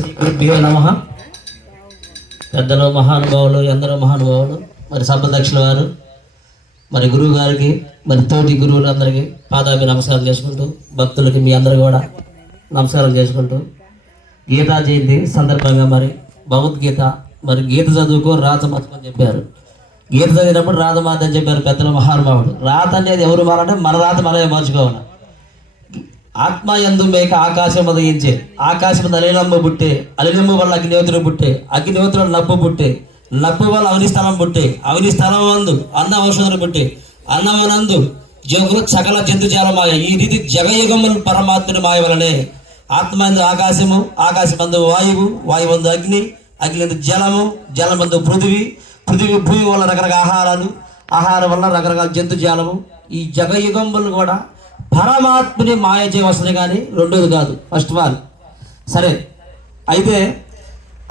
శ్రీ గురుభ్యో నమ. పెద్దలు మహానుభావులు ఎందరో మహానుభావులు మరి సంపదక్షుల వారు మరి గురువు గారికి మరి తోటి గురువులందరికీ పాదాభి నమస్కారం చేసుకుంటూ భక్తులకి మీ అందరూ కూడా నమస్కారం చేసుకుంటూ గీతా జయంతి సందర్భంగా మరి భగవద్గీత మరి గీత చదువుకో రాతమతం అని చెప్పారు. గీత చదివినప్పుడు రాతమాత అని చెప్పారు పెద్దల మహానుభావుడు రాత అనేది ఎవరు మారంటే మన రాత మనమే మార్చుకోవాలి. ఆత్మ ఎందు మేక ఆకాశం ఉదయించే ఆకాశం అలినమ్మ బుట్టే అలినమ్మ వల్ల అగ్నిహోత్రుడు బుట్టే అగ్నిహోత్రుడు నప్పు బుట్టే నప్పు వల్ల అవని స్థలం బుట్టే అవని స్థలం అందు అన్న ఔషధులు పుట్టే. అన్నమనందు జగులు సకల జంతుజాల మాయ. ఈ రీతి జగయుగములు పరమాత్ముని మాయ వలనే ఆత్మ ఆకాశము ఆకాశమందు వాయువు వాయువందు అగ్ని అగ్ని ఎందు జలము జలమందు పృథివీ పృథివీ భూమి వల్ల రకరకాల ఆహారాలు. ఆహారం వల్ల రకరకాల జంతుజాలము ఈ జగయుగములు కూడా పరమాత్మని మాయ చేయవలసింది కానీ రెండోది కాదు. ఫస్ట్ ఆఫ్ ఆల్ సరే. అయితే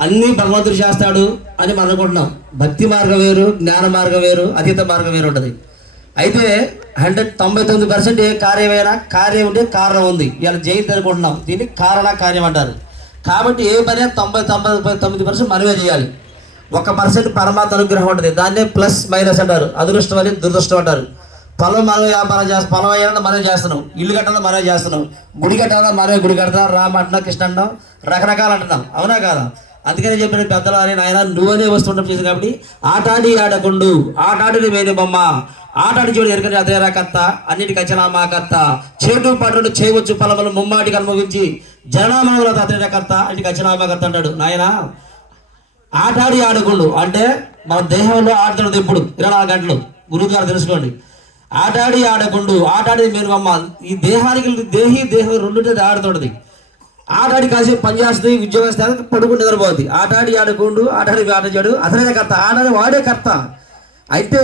అన్నీ భగవంతుడు చేస్తాడు అని మనం అనుకుంటున్నాం. భక్తి మార్గం వేరు జ్ఞాన మార్గం వేరు అతీత మార్గం వేరు ఉంటుంది. అయితే హండ్రెడ్ తొంభై తొమ్మిది పర్సెంట్ ఏ కార్యమైనా కార్యం ఉంటే కారణం ఉంది. ఇలా జయంతి అనుకుంటున్నాం. దీన్ని కారణ కార్యం అంటారు. కాబట్టి ఏ పని తొంభై తొంభై తొమ్మిది పర్సెంట్ మనమే చేయాలి. ఒక పర్సెంట్ పరమాత్మ అనుగ్రహం ఉంటుంది. దాన్నే ప్లస్ మైనస్ అంటారు. అదృష్టం అని దురదృష్టం అంటారు. పొలం మనం వ్యాపారం చేస్తాం పొలం అయ్యాలంటే మనమే చేస్తున్నాం. ఇల్లు కట్టాలని మనమే చేస్తున్నాం. గుడి కట్టాలన్నా మనమే గుడి కడతాం. రామ అంటున్నాం కృష్ణ అంటాం రకరకాలు అంటున్నాం. అవునా కాదా? అందుకని చెప్పిన పెద్దలు అని నాయన నువ్వనే వస్తుంటాం చేసి కాబట్టి ఆటాడి ఆడకుండు. ఆటాడిని వేణు బొమ్మ. ఆటాడి చూడు ఎరకని అదేరా కర్త? అన్నిటికీ మా కర్త. చేటు పట్టుడు చేయవచ్చు పలమలు ముమ్మాటికి అనుభవించి జననామాలో అతని కర్త? ఇంటికి మా కర్త అంటాడు. నాయన ఆటాడి ఆడకుండు. అంటే మన దేహంలో ఆడుతున్నది ఎప్పుడు? ఇరవై నాలుగు గంటలు. గురువు గారు తెలుసుకోండి. ఆటాడి ఆడకుండు ఆటాడి మీరు అమ్మ ఈ దేహానికి దేహి దేహం రెండు ఆడుతుంటది. ఆటాడి కాసేపు పని చేస్తుంది ఉద్యోగం చేస్తుంది పడుకుని నిద్రపోద్ది. ఆటాడి ఆడకుండు ఆటాడి ఆటచాడు అతనే కర్త ఆడాడి వాడే కర్త. అయితే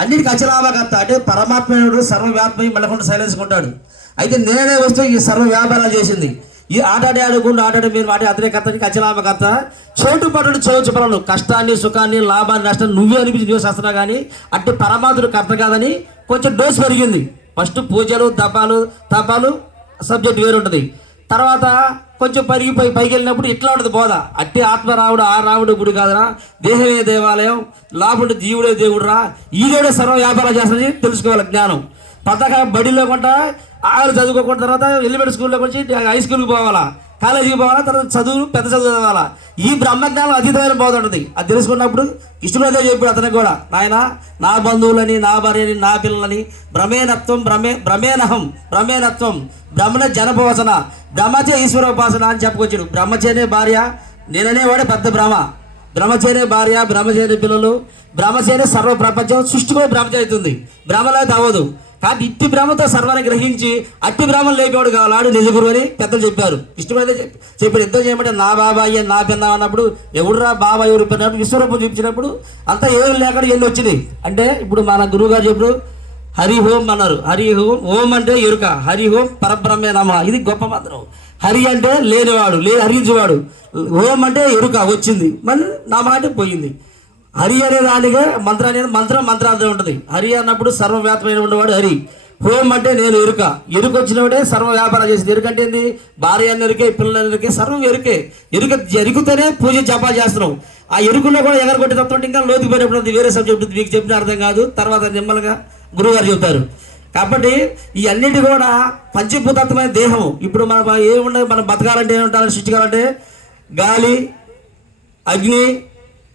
అన్నిటికీ అచలాభ కర్త అంటే పరమాత్మ సర్వవ్యాత్మ మళ్ళకుండా సైలెన్స్ ఉంటాడు అయితే నేనే వస్తూ ఈ సర్వ వ్యాపారాలు చేసింది. ఈ ఆటాడి ఆడుకుంటూ ఆటాడి మీరు ఆడే అతనే కర్త కర్త. చోటు పట్టుడు చోటు పనులు కష్టాన్ని సుఖాన్ని లాభాన్ని నష్టాన్ని నువ్వే అనిపించి నువ్వు చేస్తున్నా కానీ అట్టి పరమాత్ముడు కర్త కాదని కొంచెం డోస్ పెరిగింది. ఫస్ట్ పూజలు తపాలు తపాలు సబ్జెక్ట్ వేరుంటుంది. తర్వాత కొంచెం పరిగిపోయి పైకి వెళ్ళినప్పుడు ఇట్లా ఉంటుంది బోధ. అట్టి ఆత్మరావుడు ఆ రావుడు గుడి కాదురా. దేహమే దేవాలయం. లాభుడు జీవుడే దేవుడు రా ఈ దేవుడే సర్వ వ్యాపారాలు చేస్తానని తెలుసుకోవాలి జ్ఞానం. పథక బడిలో కొంట ఆరు చదువుకోకుండా తర్వాత ఎలిమెంట్ స్కూల్లో కొంచి హై స్కూల్కి పోవాలా కాలేజీకి పోవాలా తర్వాత చదువు పెద్ద చదువు చదవాలా. ఈ బ్రహ్మజ్ఞానం అతీతమైన బోధ ఉంటుంది. అది తెలుసుకున్నప్పుడు ఇష్టమైతే చెప్పాడు అతనికి కూడా. నాయన నా బంధువులని నా భార్యని నా పిల్లలని భ్రమేణత్వం భ్రమే భ్రమేణహం భ్రమేణత్వం బ్రహ్మణ జనపోసన బ్రహ్మచే ఈశ్వర ఉపాసన అని చెప్పుకొచ్చాడు. బ్రహ్మచేనే భార్య నేననేవాడే పెద్ద బ్రహ్మ బ్రహ్మచేనే భార్య బ్రహ్మచేనే పిల్లలు బ్రహ్మచేనే సర్వ ప్రపంచం సృష్టి కూడా బ్రహ్మచే అవుతుంది బ్రహ్మలో అవ్వదు. కాబట్టి ఇట్టి బ్రహ్మతో సర్వాన్ని గ్రహించి అట్టి బ్రహ్మం లేపేవాడు కావాలాడు. నిజగురు అని పెద్దలు చెప్పారు. ఇష్టమైతే చెప్పారు. యుద్ధం చేయమంటే నా బాబాయ్ నా పిన్న అన్నప్పుడు ఎవడురా బాబాయ్ ఎవరు పిన్నప్పుడు విశ్వరూపం చూపించినప్పుడు అంతా ఏం లేకుండా ఎన్ని వచ్చింది. అంటే ఇప్పుడు మన గురువు గారు చెప్పారు హరి హోం అన్నారు. హరి హోం ఓం అంటే ఎరుక. హరి హోం పరబ్రహ్మే నమ. ఇది గొప్ప మంత్రం. హరి అంటే లేనివాడు లే హరించేవాడు ఓం అంటే ఎరుక వచ్చింది. మళ్ళీ నా మాట పోయింది. హరి అనే దానిగా మంత్రం అనేది మంత్రం మంత్రార్థం ఉంటుంది. హరి అన్నప్పుడు సర్వవ్యాప్తమైన ఉండేవాడు హరి. హోం అంటే నేను ఎరుక. ఎరుక వచ్చినప్పుడే సర్వ వ్యాపారం చేసింది. ఎరుక అంటే ఏంది? భార్య అని ఎరుకే పిల్లలు ఎరుకే సర్వం ఎరుకే. ఎరుక ఎరుకుతేనే పూజ జపా చేస్తున్నాం. ఆ ఎరుకులో కూడా ఎగరగొట్టే తత్వం ఇంకా లోతు పోయినప్పుడు అది వేరే సబ్జెక్ట్ మీకు చెప్పిన అర్థం కాదు. తర్వాత నిమ్మలుగా గురువుగారు చెబుతారు కాబట్టి ఈ అన్నిటి కూడా పంచభూతత్వమైన దేహం ఇప్పుడు మన ఏముండదు? మనం బతకాలంటే ఏముంటారు? సృష్టికాలంటే గాలి అగ్ని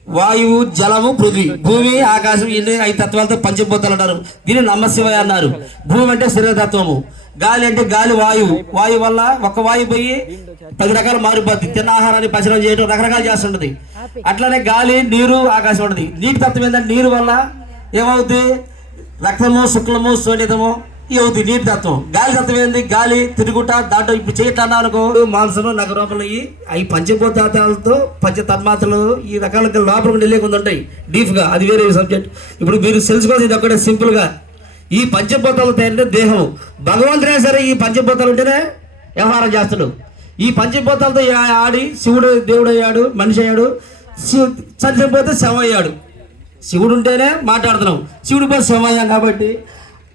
వాయువు జలము పృథ్వీ. భూమి ఆకాశం ఇన్ని ఐదు తత్వాలతో పంచభూతాలు అంటారు. దీన్ని నమ్మశివయ అన్నారు. భూమి అంటే శరీరతత్వము. గాలి అంటే గాలి వాయువు. వాయువు వల్ల ఒక వాయువు పోయి పది రకాలు మారిపోద్ది. తిన్న ఆహారాన్ని పచనం చేయడం రకరకాలు చేస్తుంటది. అట్లానే గాలి నీరు ఆకాశం ఉంటుంది. నీటి తత్వం ఏంటంటే నీరు వల్ల ఏమవుతుంది రక్తము శుక్లము శోణితము ఇవి నీటి తత్వం గాలి తత్వం ఏంది? గాలి తిరుగుట దాంట్లో ఇప్పుడు చేయట్లా అనుకో. మాంసం నగ రూపంలో అవి పంచభూతాలతో పంచ తన్మాత్రలు ఈ రకాల లోపల వెళ్ళే ఉంటాయి. డీఫ్గా అది వేరే సబ్జెక్ట్ ఇప్పుడు మీరు తెలుసుకోవాల్సింది ఇది ఒకటే సింపుల్గా ఈ పంచభూతాలు తయారంటే దేహం భగవంతుడే సరే ఈ పంచభూతాలు ఉంటేనే వ్యవహారం చేస్తాడు. ఈ పంచభూతాలతో ఆడి శివుడు దేవుడు అయ్యాడు మనిషి అయ్యాడు శివు చనిపోతే శవం అయ్యాడు. శివుడు ఉంటేనే మాట్లాడుతున్నాం. శివుడు పోతే శవం అయ్యాం కాబట్టి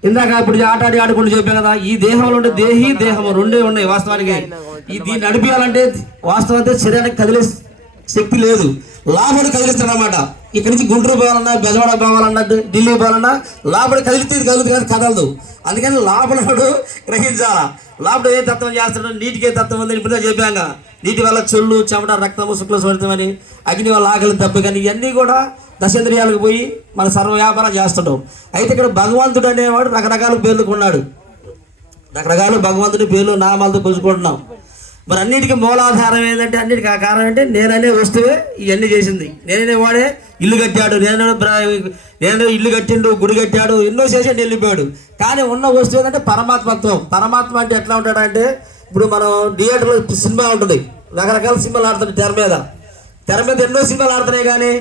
ఇందాక ఇప్పుడు ఆట ఆడి ఆడుకుంటూ చెప్పాను కదా ఈ దేహంలో ఉండే దేహి దేహము రెండే ఉన్నాయి వాస్తవానికి. ఈ దీన్ని నడిపించాలంటే వాస్తవం శరీరానికి కదిలే శక్తి లేదు. లోపలి కదిలిస్తాడు అనమాట ఇక్కడి నుంచి గుంటూరు పోవాలన్నా బెజవాడ పోవాలన్నా ఢిల్లీ పోవాలన్నా లోపల కదిలితే ఇది కదులుతుంది కానీ కదలదు. అందుకని లాభడు గ్రహించాలా? లోపల ఏ తత్వం చేస్తాడు నీటికే తత్వం ఉంది ఇప్పుడు చెప్పాక నీటి వల్ల చెల్లు చెమట రక్తము శుక్ల స్వరితమని అగ్ని వల్ల ఆకలి దెబ్బ కానీ ఇవన్నీ కూడా దశేంద్రియాలకు పోయి మన సర్వ వ్యాపారం చేస్తుంటాం. అయితే ఇక్కడ భగవంతుడు అనేవాడు రకరకాల పేర్లు కొన్నాడు. రకరకాల భగవంతుడి పేర్లు నామాలతో కొలుచుకుంటున్నాం. మరి అన్నిటికీ మూలాధారం ఏంటంటే అన్నిటికీ ఆ కారణం అంటే నేననే వస్తువే ఇవన్నీ చేసింది. నేననే వాడే ఇల్లు కట్టాడు. నేను నేను ఇల్లు కట్టిండు గుడి కట్టాడు ఎన్నో చేసి వెళ్ళిపోయాడు. కానీ ఉన్న వస్తువు ఏంటంటే పరమాత్మత్వం. పరమాత్మ అంటే ఎట్లా ఉంటాడంటే ఇప్పుడు మనం థియేటర్లో సినిమా ఉంటుంది. రకరకాల సినిమాలు ఆడుతుంది తెర మీద. తెర మీద ఎన్నో సినిమాలు ఆడుతున్నాయి కానీ